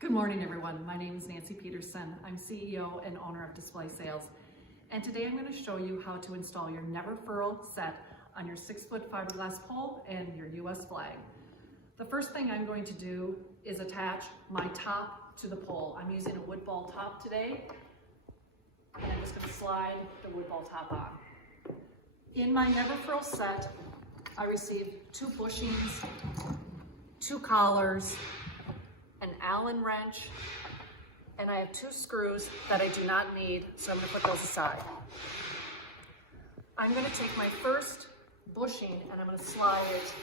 Good morning, everyone. My name is Nancy Peterson. I'm CEO and owner of Display Sales. And today I'm going to show you how to install your Never Furl set on your 6-foot fiberglass pole and your US flag. The first thing I'm going to do is attach my top to the pole. I'm using a wood ball top today, and I'm just going to slide the wood ball top on. In my Never Furl set, I received 2 bushings, 2 collars, an Allen wrench, and I have 2 screws that I do not need, so I'm going to put those aside. I'm going to take my first bushing and I'm going to slide it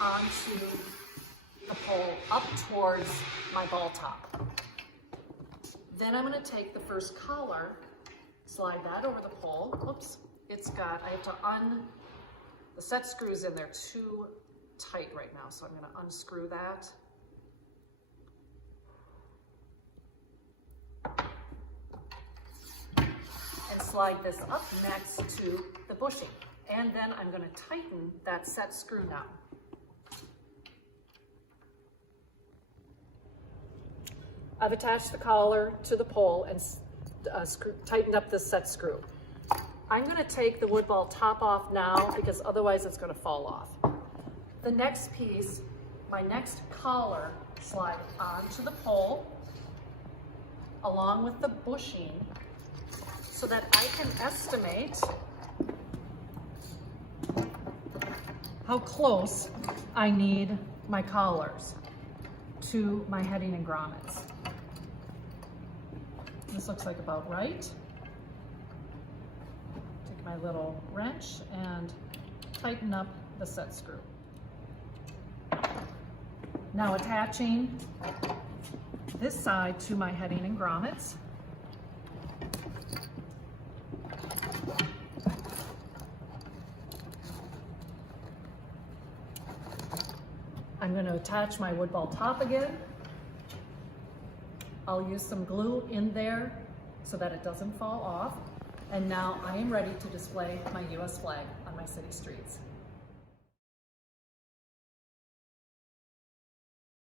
onto the pole up towards my ball top. Then I'm going to take the first collar, slide that over the pole. Oops, I have to the set screws in there too tight right now, so I'm going to unscrew that. And slide this up next to the bushing. And then I'm going to tighten that set screw now. I've attached the collar to the pole and tightened up this set screw. I'm going to take the wood ball top off now because otherwise it's going to fall off. The next piece, my next collar, slide onto the pole along with the bushing so that I can estimate how close I need my collars to my heading and grommets. This looks like about right. Take my little wrench and tighten up the set screw. Now attaching this side to my heading and grommets. I'm going to attach my wood ball top again. I'll use some glue in there so that it doesn't fall off. And now I am ready to display my US flag on my city streets.